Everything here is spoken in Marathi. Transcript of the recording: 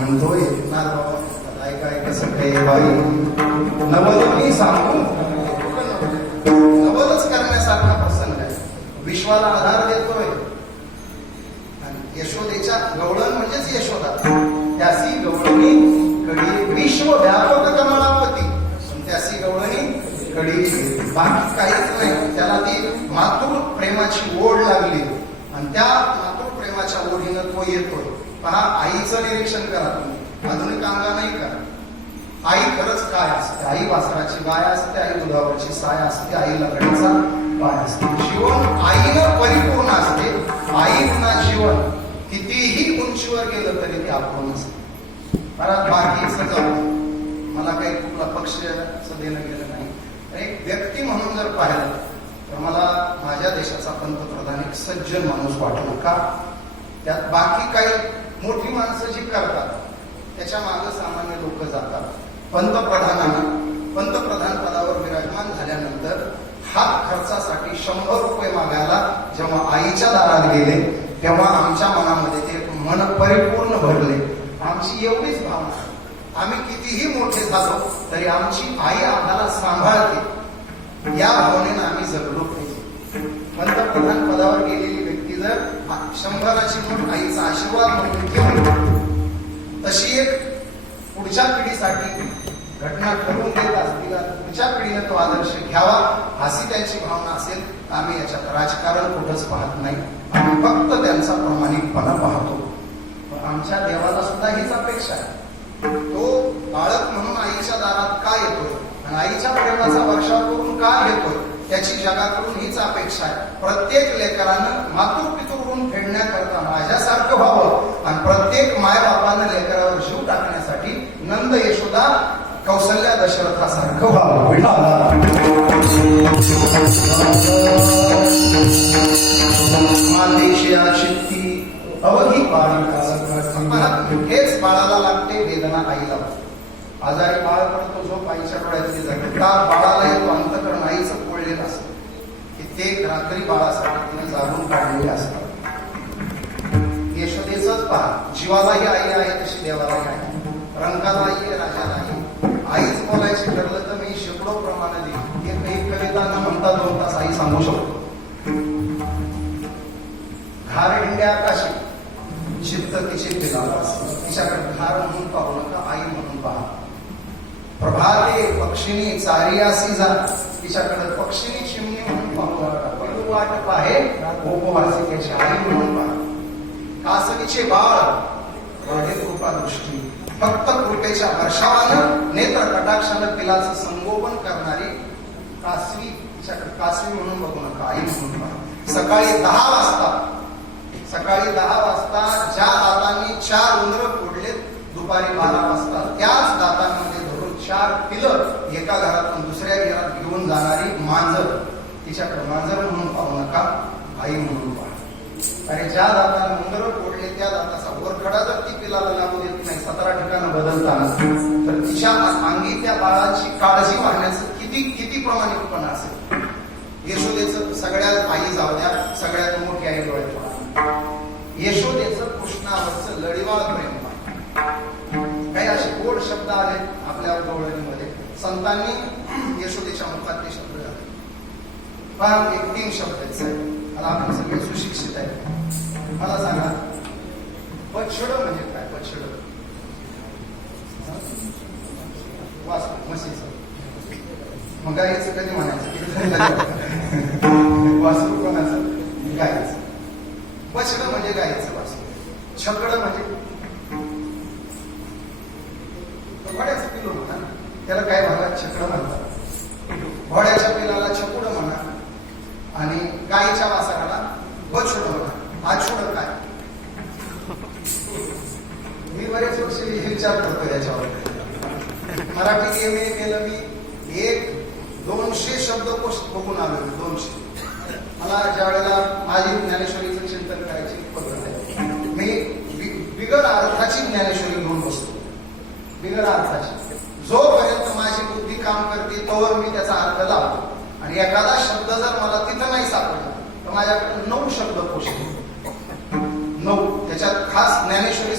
म्हणतोय ना काय काय कसं काय बाई नवल मी सांगू नवलच करण्यासारखा प्रसंग आहे विश्वाला आधार देतोय यशोदेच्या गवळण म्हणजेच यशोदा त्यासी गवळणी कडी विश्व व्यापक कमळावती पण त्यासी गवळणी कडी बाकी काहीच नाही त्याला ती मातृ प्रेमाची ओढ लागली आणि त्या मातृ प्रेमाच्या ओढीनं तो येतोय पहा आईचं निरीक्षण करा तुम्ही. आधुनिक अंगा नाही करा. आई खरंच काय असते? आई वासराची गाय असते आई दुधावरची साय असते आई लग्नाचा पाय असते. जीवन आईनं परिपूर्ण असते. आई पुन्हा जीवन. कितीही उंचीवर गेलं तरी ते आपण असते. मला बाकी जाऊ मला काही कुठला पक्ष देणं गेलं नाही. एक व्यक्ती म्हणून जर पाहिलं तर मला माझ्या देशाचा पंतप्रधान एक सज्जन माणूस वाटला का? त्यात बाकी काही मोठी माणसं जी करतात त्याच्यामागे सामान्य लोक जातात. पंतप्रधानांना पंतप्रधान पदावर विराजमान झाल्यानंतर हात खर्चासाठी शंभर रुपये मागायला जेव्हा आईच्या दारात गेले तेव्हा आमच्या मनामध्ये ते मन परिपूर्ण भरले. आमची एवढीच भावना. आम्ही कितीही मोठे झालो तरी आमची आई आम्हाला सांभाळते. या भावनेनं आम्ही जगलो पंतप्रधान पदावर गेलेली व्यक्ती जर शंभराची नोट आईचा आशीर्वाद म्हणून घेऊन तशी एक पुढच्या पिढीसाठी घटना घडवून देत असतील पुढच्या पिढीने तो आदर्श घ्यावा अशी त्यांची भावना असेल तर आम्ही याच्यात राजकारण कुठंच पाहत नाही. आम्ही फक्त त्यांचा प्रामाणिकपणा पाहतो. पण आमच्या देवाला सुद्धा हीच अपेक्षा आहे. तो बाळक म्हणून आईच्या दारात का येतो आणि आईच्या प्रेमाचा वर्षाव करून का येतो त्याची जगाकडून हीच अपेक्षा आहे. प्रत्येक लेकरानं मातृ पितृ फेडण्याकरता माझ्यासारखं व्हावं आणि प्रत्येक मायबापानं लेकरावर जीव टाकण्यासाठी नंद यशोदा कौशल्या दशरथासारखं व्हावं. विठाला. मातेशिया शक्ती अवधी बाळिका हेच बाळाला लागते वेदना आईला. आजारी बाळ पडतो जो आईच्या डोळ्यातली जाते बाळाला येतो अंतर ते रात्री बाळासाहेबांनी जाणून काढलेले असतात. यशोदेच पहा जीवालाही आई आहे तशी देवालाही आहे रंगालाही आहे राजालाही. आईच बोलायचे ठरलं तर मी शेकडो प्रमाणे देईन हे काही कविता न म्हणता दोन तास आई सांगू शकतो. घार इंड्या आकाशी. चित्त तिचे पिलाला तिच्याकडे घार म्हणून पाहू नका आई म्हणून पहा. प्रभाते पक्षिणी चारियासी जा तिच्याकडे पक्षिणी आई म्हणून कासवीचे बाळ वाढे कृपा दृष्टी फक्त कृपेच्या वर्षावानं नेत्र कटाक्षानं पिलाचं संगोपन करणारी कासवी तिच्याकडे कासवी म्हणून बघू नका आई म्हणून पहा सकाळी दहा वाजता सकाळी दहा वाजता ज्या दातांनी चार उंदर फोडले दुपारी बारा वाजता त्याच दातांमध्ये धरून चार पिलं एका घरातून दुसऱ्या घरात घेऊन जाणारी मांजर तिच्याकडे मांजर म्हणून पाहू नका आई म्हणून पाहा. अरे ज्या दाताने उंदर फोडले त्या दाताचा वरखडा जर ती पिलाला लागू देत नाही. सतरा ठिकाणं बदलताना तर तिच्या अंगी त्या बाळाची काळजी वाहण्याचं किती किती प्रामाणिकपणा असेल. यशोदेचं सगळ्यात आई जाऊ द्या सगळ्यात मोठी आई डोळे पहा. यशोदेचं कृष्णावरचं लढिवाळ प्रेम काही असे गोड शब्द आले आपल्या डोळ्यांमध्ये. संतांनी यशोदेच्या मुखात ते शब्द फार एक तीन शब्द आहेत मला आपण सगळे सुशिक्षित आहे मला सांगा पछड म्हणजे काय पछड वास म्हशीचं मग गाईचं कधी म्हणायचं वासरू कोणाचं गाईचं पछड म्हणजे गायचं वासरू छकड म्हणजे घोड्याचं पिलो म्हणा त्याला काय भागात छकड म्हणतात घोड्याच्या पिलाला छकुड म्हणा आणि गाईच्या वासराला बछड म्हणा आछोड काय मी बरेच वर्ष विचार करतो याच्यावर. मराठी एम ए केलं मी. एक दोनशे शब्दकोश बघून आलो मी दोनशे. मला ज्या वेळेला माझी ज्ञानेश्वरीचं चिंतन करायची पद्धत आहे. मी बिगर अर्थाची ज्ञानेश्वरी घेऊन बसतो बिगर अर्थाची. जोपर्यंत माझी बुद्धी काम करते तोवर मी त्याचा अर्थ लावतो. आणि एखादा शब्द जर मला तिथं नाही सापडला माझ्याकडे नऊ शब्दकोश आहेत. नऊ त्याच्यात खास ज्ञानेश्वरी